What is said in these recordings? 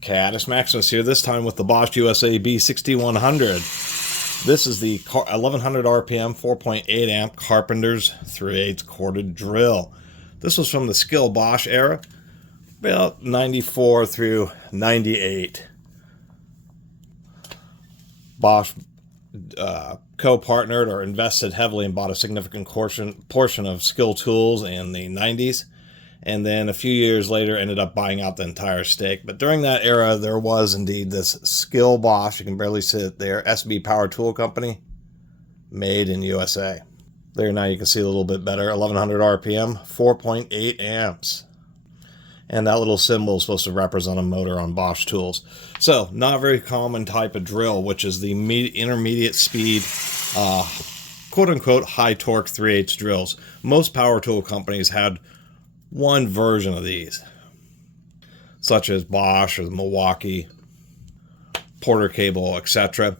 Catus Maximus here, this time with the Bosch USA B6100. This is the 1100 RPM, 4.8 amp Carpenters 3/8 corded drill. This was from the Skill Bosch era, about 94 through 98. Bosch co-partnered or invested heavily and bought a significant portion of Skill Tools in the 90s. And then a few years later ended up buying out the entire stake. But during that era, there was indeed this Skill Bosch, you can barely see it there, SB Power Tool Company, made in USA. There now you can see a little bit better, 1100 RPM, 4.8 amps. And that little symbol is supposed to represent a motor on Bosch tools. So, not a very common type of drill, which is the intermediate speed, quote-unquote, high torque 3/8 drills. Most power tool companies had one version of these, such as Bosch or Milwaukee, Porter Cable, etc.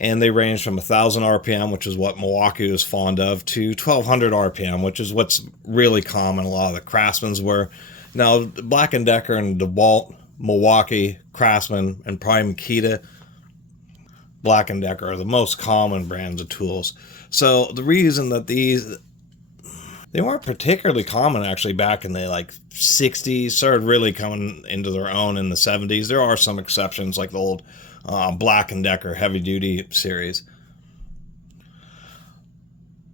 And they range from 1000 RPM, which is what Milwaukee was fond of, to 1200 RPM, which is what's really common. A lot of the Craftsmans were. Now, Black & Decker and DeWalt, Milwaukee, Craftsman, and probably Makita, Black & Decker are the most common brands of tools. So the reason that they weren't particularly common actually back in the 60s, started really coming into their own in the 70s. There are some exceptions like the old Black & Decker heavy duty series.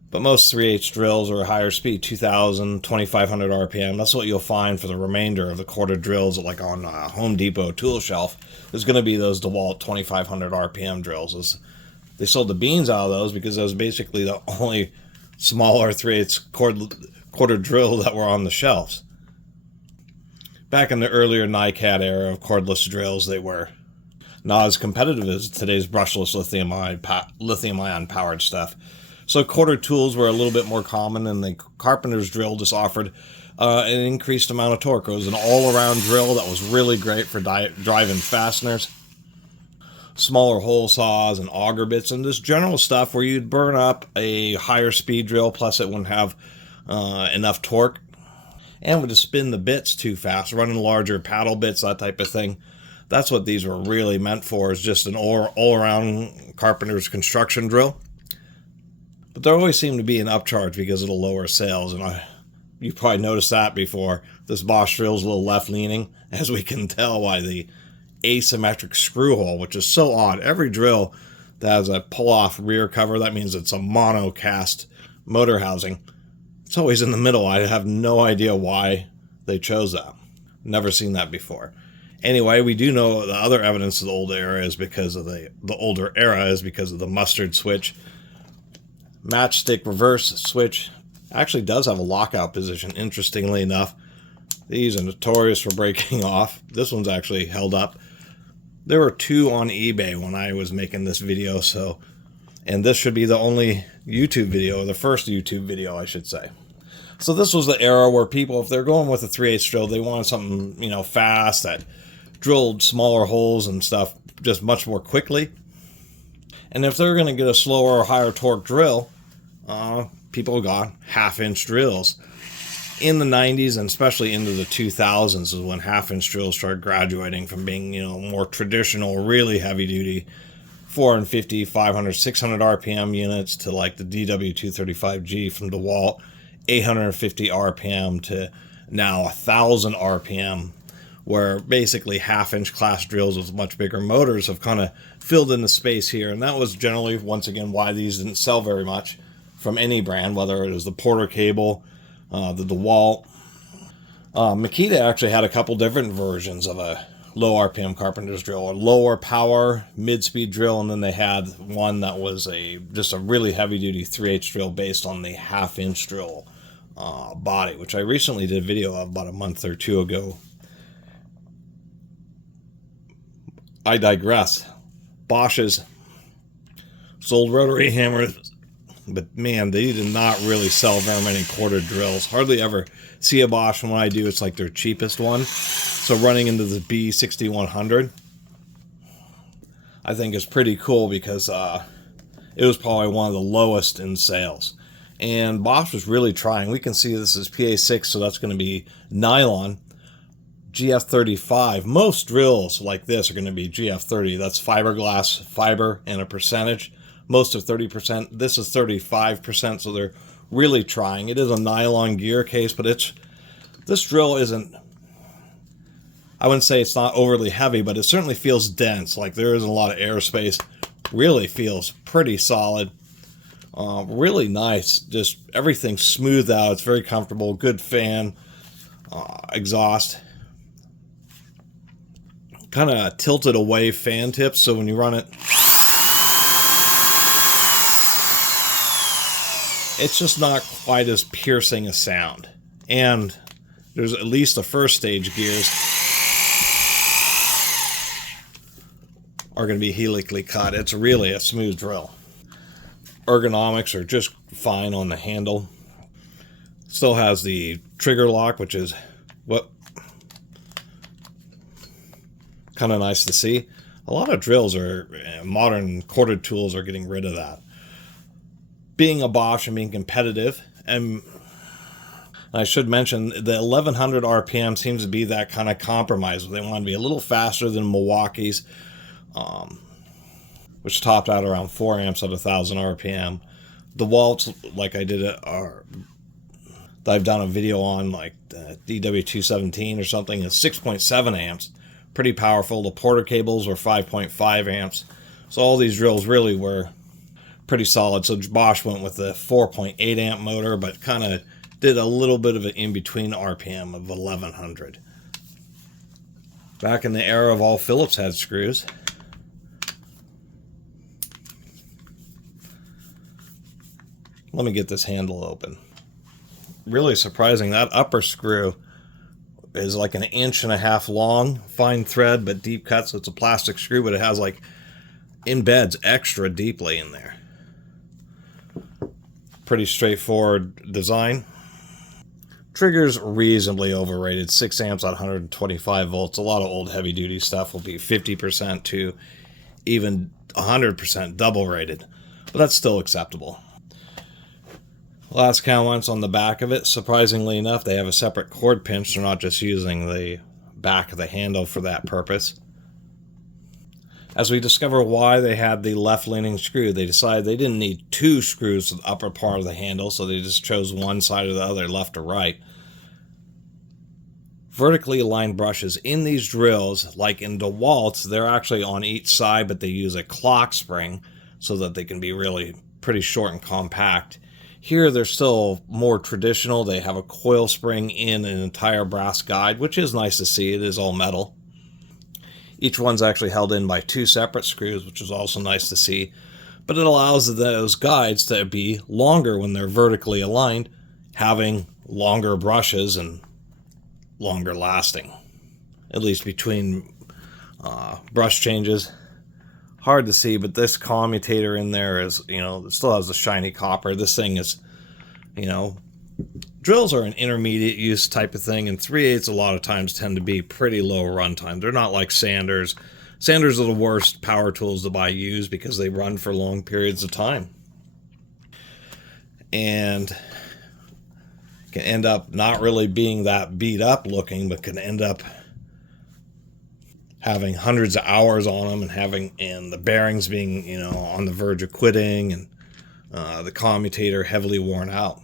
But most 3/8 drills are a higher speed, 2000, 2500 RPM. That's what you'll find for the remainder of the corded drills like on Home Depot tool shelf. There's going to be those DeWalt 2500 RPM drills. They sold the beans out of those because that was basically the only smaller 3/8 corded drill that were on the shelves. Back in the earlier NiCad era of cordless drills, they were not as competitive as today's brushless lithium-ion powered stuff. So corded tools were a little bit more common, and the Carpenter's drill just offered an increased amount of torque. It was an all-around drill that was really great for driving fasteners, smaller hole saws and auger bits, and just general stuff where you'd burn up a higher speed drill, plus it wouldn't have enough torque, and would just spin the bits too fast, running larger paddle bits, that type of thing. That's what these were really meant for, is just an all-around Carpenter's construction drill. But there always seemed to be an upcharge because of the lower sales, and you've probably noticed that before. This Bosch drill is a little left-leaning, as we can tell by the asymmetric screw hole, which is so odd. Every drill that has a pull-off rear cover, that means it's a monocast motor housing. It's always in the middle. I have no idea why they chose that. Never seen that before. Anyway, we do know the other evidence of the older era is because of the mustard switch. Matchstick reverse switch actually does have a lockout position, interestingly enough. These are notorious for breaking off. This one's actually held up. There were two on eBay when I was making this video, and this should be the only YouTube video, or the first YouTube video, I should say. So this was the era where people, if they're going with a 3/8 drill, they wanted something, fast, that drilled smaller holes and stuff just much more quickly. And if they're going to get a slower or higher torque drill, people got half-inch drills. In the 90s and especially into the 2000s is when half-inch drills started graduating from being, more traditional, really heavy-duty 450, 500, 600 RPM units to like the DW235G from DeWalt, 850 RPM to now 1000 RPM, where basically half-inch class drills with much bigger motors have kind of filled in the space here. And that was generally, once again, why these didn't sell very much from any brand, whether it was the Porter Cable, the DeWalt. Makita actually had a couple different versions of a low RPM Carpenter's drill, a lower power mid-speed drill, and then they had one that was just a really heavy-duty 3/8 drill based on the half-inch drill body, which I recently did a video of about a month or two ago. I digress. Bosch's sold rotary hammers, but man, they did not really sell very many corded drills. Hardly ever see a Bosch, and when I do, it's like their cheapest one. So running into the B6100, I think is pretty cool because it was probably one of the lowest in sales. And Bosch was really trying. We can see this is PA6, so that's going to be nylon. GF35. Most drills like this are going to be GF30. That's fiberglass fiber and a percentage. Most are 30%. This is 35%, so they're really trying. It is a nylon gear case, but this drill isn't, I wouldn't say it's not overly heavy, but it certainly feels dense. Like there isn't a lot of airspace. Really feels pretty solid. Really nice. Just everything smoothed out. It's very comfortable. Good fan. Exhaust. Kind of tilted away fan tips, so when you run it, it's just not quite as piercing a sound. And there's at least the first stage gears are going to be helically cut. It's really a smooth drill. Ergonomics are just fine on the handle. Still has the trigger lock, which is what kind of nice to see. A lot of drills are, modern corded tools are getting rid of that. Being a Bosch and being competitive, and I should mention the 1100 RPM seems to be that kind of compromise. They want to be a little faster than Milwaukee's, which topped out around 4 amps at 1000 RPM. The Waltz, like I did I've done a video on, like the DW217 or something, is 6.7 amps. Pretty powerful. The Porter cables were 5.5 amps. So all these drills really were pretty solid. So Bosch went with the 4.8 amp motor, but kind of did a little bit of an in-between RPM of 1100. Back in the era of all Phillips head screws, let me get this handle open. Really surprising, that upper screw is like 1.5 inches long, fine thread but deep cut, so it's a plastic screw, but it has like embeds extra deeply in there. Pretty straightforward design. Trigger's reasonably overrated, 6 amps at 125 volts. A lot of old heavy duty stuff will be 50% to even 100% double rated, but that's still acceptable. Last comments on the back of it. Surprisingly enough, they have a separate cord pinch. They're not just using the back of the handle for that purpose. As we discover why they had the left-leaning screw, they decided they didn't need 2 screws to the upper part of the handle, so they just chose one side or the other, left or right. Vertically aligned brushes in these drills, like in DeWalt's, they're actually on each side, but they use a clock spring so that they can be really pretty short and compact. Here they're still more traditional. They have a coil spring in an entire brass guide, which is nice to see. It is all metal. Each one's actually held in by 2 separate screws, which is also nice to see. But it allows those guides to be longer when they're vertically aligned, having longer brushes and longer lasting. At least between brush changes. Hard to see, but this commutator in there is, it still has the shiny copper. This thing is, drills are an intermediate use type of thing, and 3/8 a lot of times tend to be pretty low runtime. They're not like sanders. Sanders are the worst power tools to buy used because they run for long periods of time. And can end up not really being that beat up looking, but can end up having hundreds of hours on them and the bearings being, on the verge of quitting, and the commutator heavily worn out.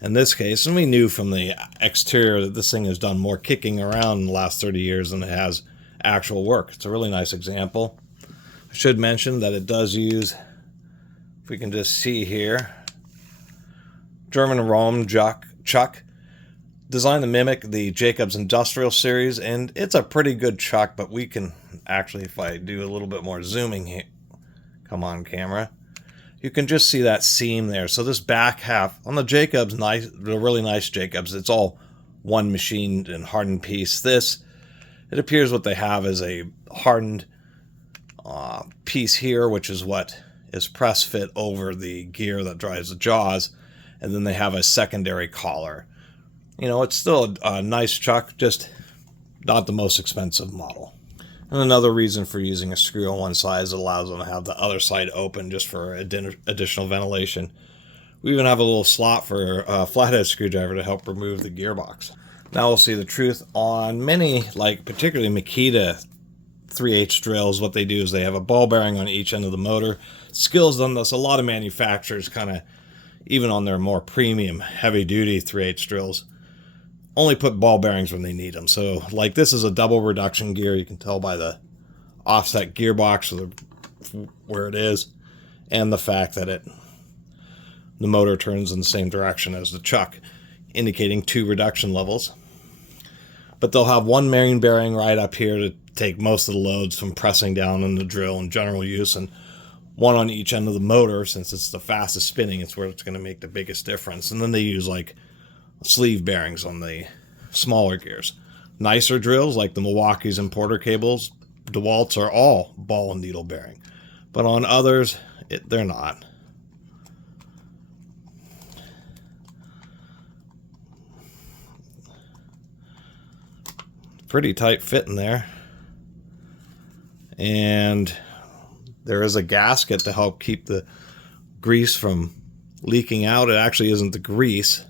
In this case, and we knew from the exterior that this thing has done more kicking around in the last 30 years than it has actual work. It's a really nice example. I should mention that it does use, if we can just see here, German Rome chuck, designed to mimic the Jacobs Industrial Series, and it's a pretty good chuck, but we can actually, if I do a little bit more zooming here, come on camera, you can just see that seam there. So this back half on the Jacobs, the really nice Jacobs, it's all one machined and hardened piece. This, it appears what they have is a hardened piece here, which is what is press fit over the gear that drives the jaws, and then they have a secondary collar. It's still a nice chuck, just not the most expensive model. And another reason for using a screw on one side is it allows them to have the other side open just for additional ventilation. We even have a little slot for a flathead screwdriver to help remove the gearbox. Now we'll see the truth on many, like particularly Makita 3/8 drills. What they do is they have a ball bearing on each end of the motor. Skills on this, a lot of manufacturers kind of, even on their more premium heavy duty 3/8 drills, only put ball bearings when they need them. So like this is a double reduction gear. You can tell by the offset gearbox where it is, and the fact that the motor turns in the same direction as the chuck, indicating 2 reduction levels. But they'll have one main bearing right up here to take most of the loads from pressing down in the drill in general use, and one on each end of the motor. Since it's the fastest spinning, it's where it's going to make the biggest difference. And then they use like sleeve bearings on the smaller gears. Nicer drills like the Milwaukees and Porter cables, DeWalt's are all ball and needle bearing, but on others they're not. Pretty tight fit in there, and there is a gasket to help keep the grease from leaking out. It actually isn't the grease.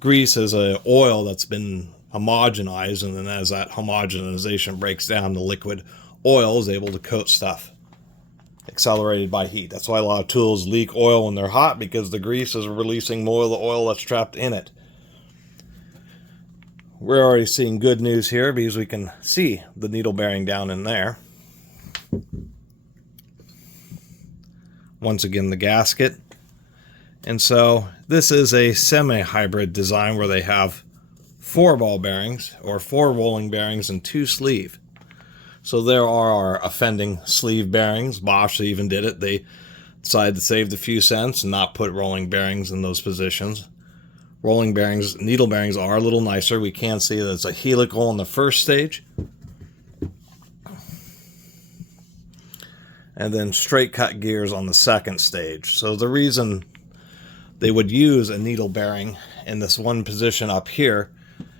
Grease is an oil that's been homogenized, and then as that homogenization breaks down, the liquid oil is able to coat stuff, accelerated by heat. That's why a lot of tools leak oil when they're hot, because the grease is releasing more of the oil that's trapped in it. We're already seeing good news here because we can see the needle bearing down in there. Once again, the gasket. And so this is a semi-hybrid design where they have 4 ball bearings or 4 rolling bearings and 2 sleeve. So there are our offending sleeve bearings. Bosch even did it. They decided to save the few cents and not put rolling bearings in those positions. Rolling bearings, needle bearings are a little nicer. We can see that it's a helical in the first stage, and then straight cut gears on the second stage. So the reason they would use a needle bearing in this one position up here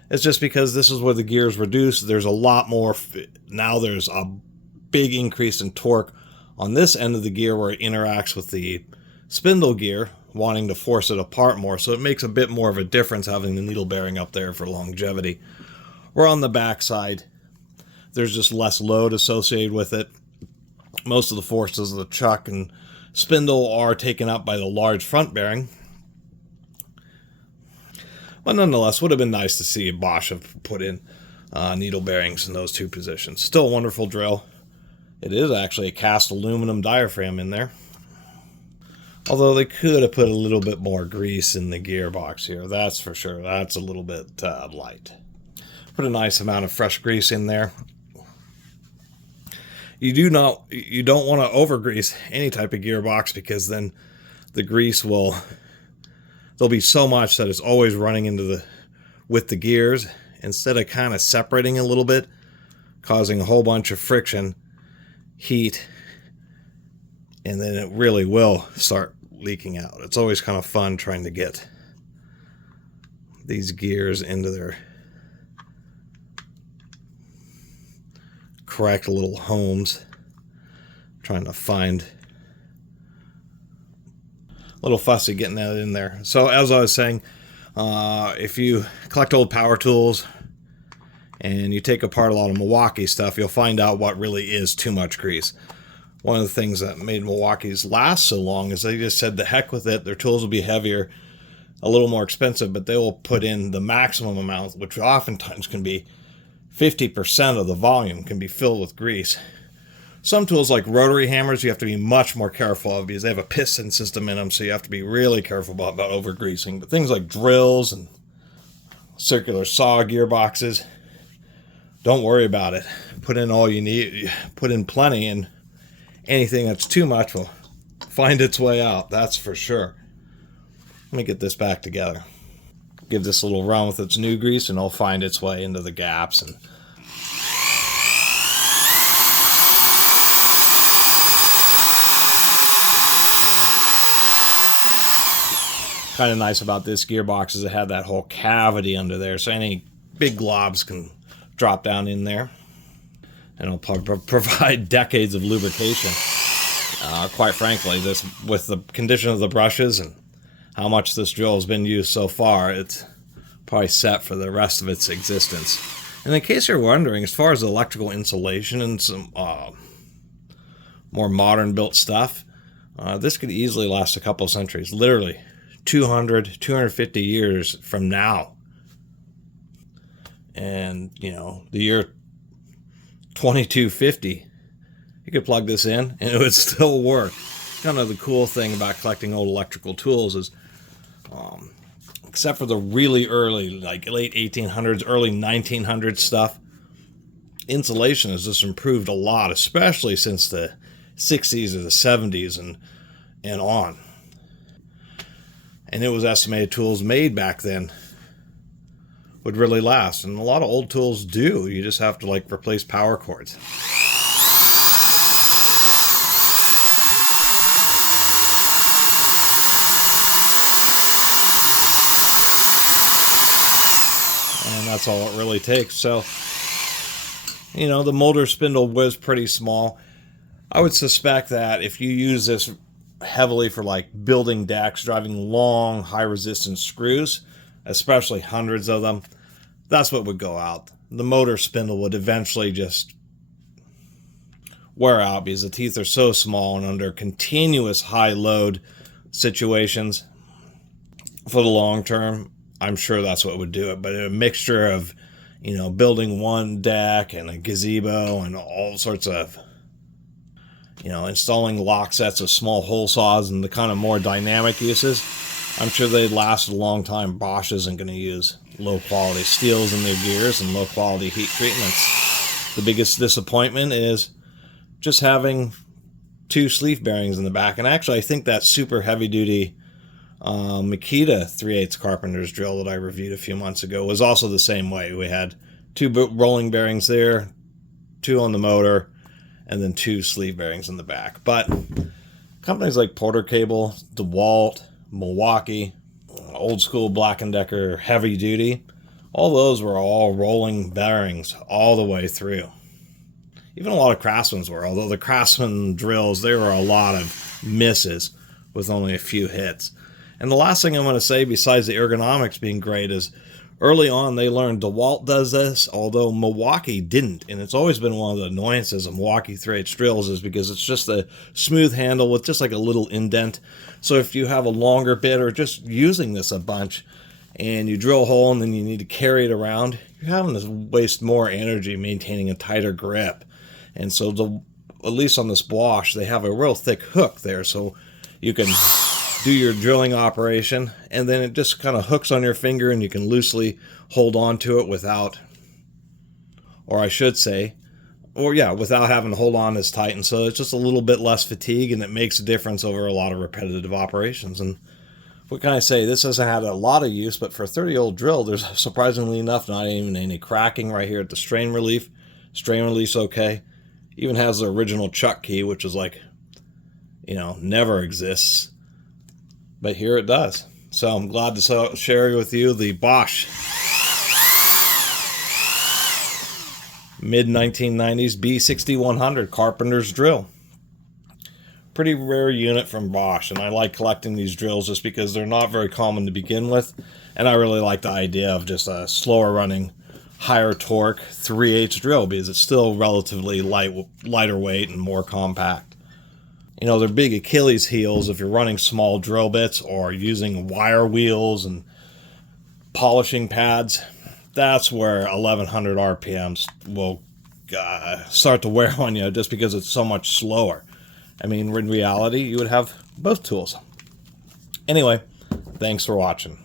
is just because this is where the gears reduce. There's a lot more, now there's a big increase in torque on this end of the gear where it interacts with the spindle gear, wanting to force it apart more. So it makes a bit more of a difference having the needle bearing up there for longevity. Where on the back side, there's just less load associated with it. Most of the forces of the chuck and spindle are taken up by the large front bearing. But nonetheless, would have been nice to see Bosch have put in needle bearings in those 2 positions. Still a wonderful drill. It is actually a cast aluminum diaphragm in there. Although they could have put a little bit more grease in the gearbox here, that's for sure. That's a little bit light. Put a nice amount of fresh grease in there. You don't want to over grease any type of gearbox, because then the grease there'll be so much that it's always running with the gears, instead of kind of separating a little bit, causing a whole bunch of friction, heat, and then it really will start leaking out. It's always kind of fun trying to get these gears into their correct little homes. Trying to find a little fussy getting that in there. So as I was saying, if you collect old power tools and you take apart a lot of Milwaukee stuff, you'll find out what really is too much grease. One of the things that made Milwaukee's last so long is they just said the heck with it. Their tools will be heavier, a little more expensive, but they will put in the maximum amount, which oftentimes can be 50% of the volume can be filled with grease. Some tools like rotary hammers you have to be much more careful of, because they have a piston system in them, so you have to be really careful about over greasing. But things like drills and circular saw gearboxes, don't worry about it. Put in all you need, put in plenty, and anything that's too much will find its way out, that's for sure. Let me get this back together. Give this a little run with its new grease, and it'll find its way into the gaps. And kind of nice about this gearbox is it had that whole cavity under there, so any big globs can drop down in there, and it'll provide decades of lubrication. Quite frankly, this, with the condition of the brushes and how much this drill has been used so far, it's probably set for the rest of its existence. And in case you're wondering, as far as electrical insulation and some more modern built stuff, this could easily last a couple of centuries, literally 200, 250 years from now. And, you know, the year 2250, you could plug this in and it would still work. Kind of the cool thing about collecting old electrical tools is, except for the really early, like late 1800s, early 1900s stuff, insulation has just improved a lot, especially since the 60s or the 70s and on. And it was estimated tools made back then would really last. And a lot of old tools do. You just have to like replace power cords. And that's all it really takes. So, you know, the motor spindle was pretty small. I would suspect that if you use this heavily for like building decks, driving long, high resistance screws, especially hundreds of them, that's what would go out. The motor spindle would eventually just wear out because the teeth are so small, and under continuous high load situations for the long term, I'm sure that's what would do it. But a mixture of, you know, building one deck and a gazebo and all sorts of, you know, installing lock sets of small hole saws and the kind of more dynamic uses, I'm sure they'd last a long time. Bosch isn't going to use low quality steels in their gears and low quality heat treatments. The biggest disappointment is just having 2 sleeve bearings in the back. And actually, I think that super heavy duty Makita 3/8 carpenters drill that I reviewed a few months ago was also the same way. We had 2 rolling bearings there, 2 on the motor, and then 2 sleeve bearings in the back. But companies like Porter Cable, DeWalt, Milwaukee, old school Black & Decker heavy duty, all those were all rolling bearings all the way through. Even a lot of Craftsman's were, although the Craftsman drills, there were a lot of misses with only a few hits. And the last thing I'm going to say, besides the ergonomics being great, is early on they learned DeWalt does this, although Milwaukee didn't. And it's always been one of the annoyances of Milwaukee 3/8 drills, is because it's just a smooth handle with just like a little indent. So if you have a longer bit or just using this a bunch and you drill a hole and then you need to carry it around, you're having to waste more energy maintaining a tighter grip. And so at least on this Bosch, they have a real thick hook there, so you can do your drilling operation, and then it just kind of hooks on your finger and you can loosely hold on to it without, or I should say, without having to hold on as tight. And so it's just a little bit less fatigue, and it makes a difference over a lot of repetitive operations. And what can I say? This hasn't had a lot of use, but for a 30-year-old drill, there's surprisingly enough not even any cracking right here at the strain relief. Strain release okay. Even has the original chuck key, which is like, you know, never exists. But here it does. So I'm glad to share with you the Bosch mid-1990s B6100 Carpenter's drill. Pretty rare unit from Bosch, and I like collecting these drills just because they're not very common to begin with, and I really like the idea of just a slower running, higher torque 3/8 drill because it's still relatively lighter weight and more compact. You know, they're big Achilles heels if you're running small drill bits or using wire wheels and polishing pads. That's where 1100 RPMs will start to wear on you just because it's so much slower. I mean, in reality, you would have both tools. Anyway, thanks for watching.